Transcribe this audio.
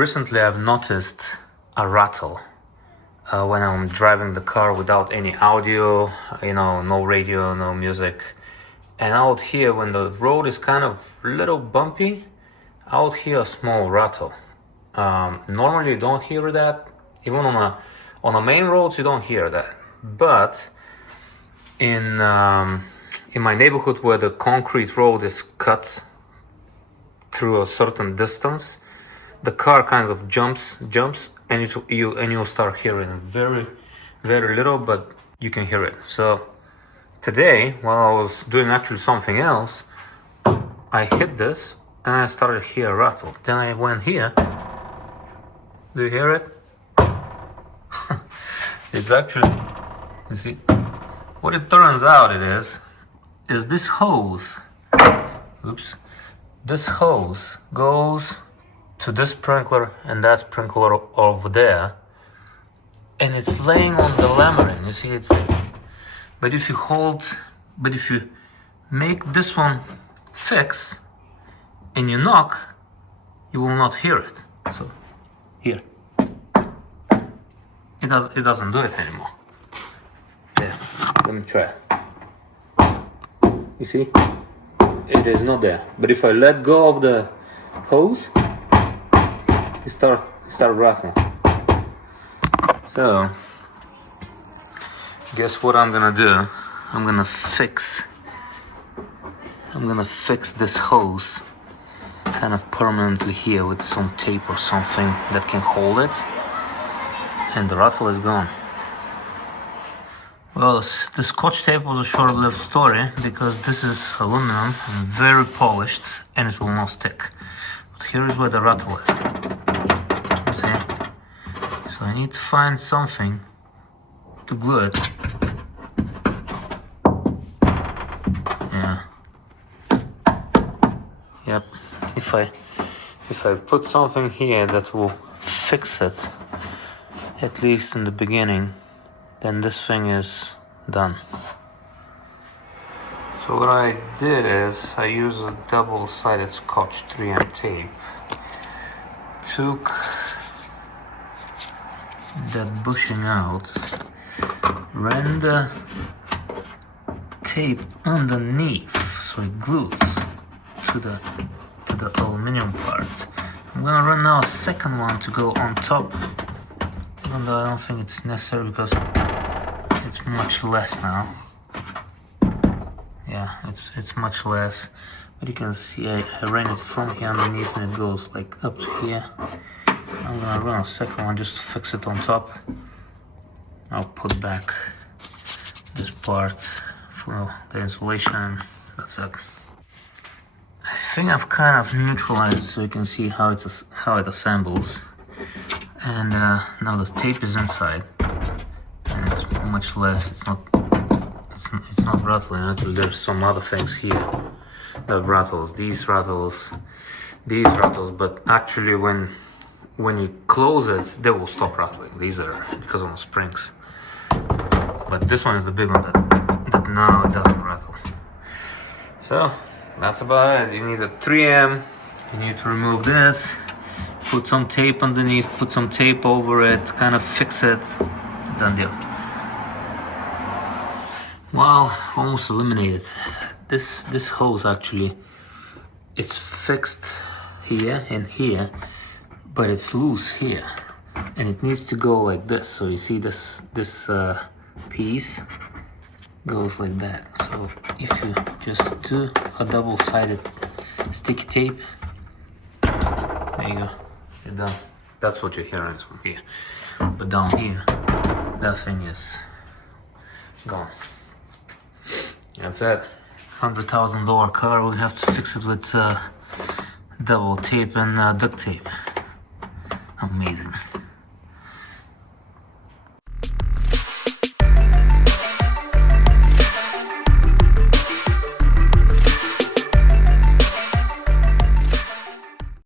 Recently I've noticed a rattle when I'm driving the car without any audio, no radio, no music. And out here, when the road is kind of little bumpy, out here a small rattle. Normally you don't hear that. Even on a main roads you don't hear that. But in my neighborhood where the concrete road is cut through a certain distance, the car kind of jumps, and you'll start hearing very, very little, but you can hear it. So today, while I was doing actually something else, I hit this and I started to hear a rattle. Then I went here. Do you hear it? It's actually, you see, what it turns out it is this hose. Oops. This hose goes to this sprinkler and that sprinkler over there, and it's laying on the laminate. You see, it's. But if you make this one fix and you knock, you will not hear it. So here, it doesn't do it anymore. There, let me try. You see, it is not there. But if I let go of the hose, it start rattling. So guess what I'm gonna do? I'm gonna fix this hose kind of permanently here with some tape or something that can hold it, and the rattle is gone. Well, the scotch tape was a short-lived story because this is aluminum and very polished and it will not stick. But here is where the rattle is. See? So I need to find something to glue it. Yeah. Yep. If I put something here that will fix it, at least in the beginning, then this thing is done. So what I did is I used a double-sided Scotch 3M tape, took that bushing out, ran the tape underneath so it glues to the aluminum part. I'm gonna run now a second one to go on top, even though I don't think it's necessary because it's much less now. Yeah, it's much less, but you can see I ran it from here underneath and it goes like up to here. I'm gonna run a second one just to fix it on top. I'll put back this part for the insulation and that's it. I think I've kind of neutralized it so you can see how it assembles. And now the tape is inside, and it's much less. It's not rattling. Actually, there's some other things here that rattles. These rattles. But actually, when you close it, they will stop rattling. These are because of the springs. But this one is the big one that now it doesn't rattle. So that's about it. You need a 3M. You need to remove this. Put some tape underneath, put some tape over it, kind of fix it, done deal. Well, almost eliminated. This hose actually, it's fixed here and here, but it's loose here. And it needs to go like this. So you see this piece goes like that. So if you just do a double-sided sticky tape, there you go. You're done. That's what you're hearing is from here. But down here, that thing is gone. That's it. $100,000 car. We have to fix it with double tape and duct tape. Amazing.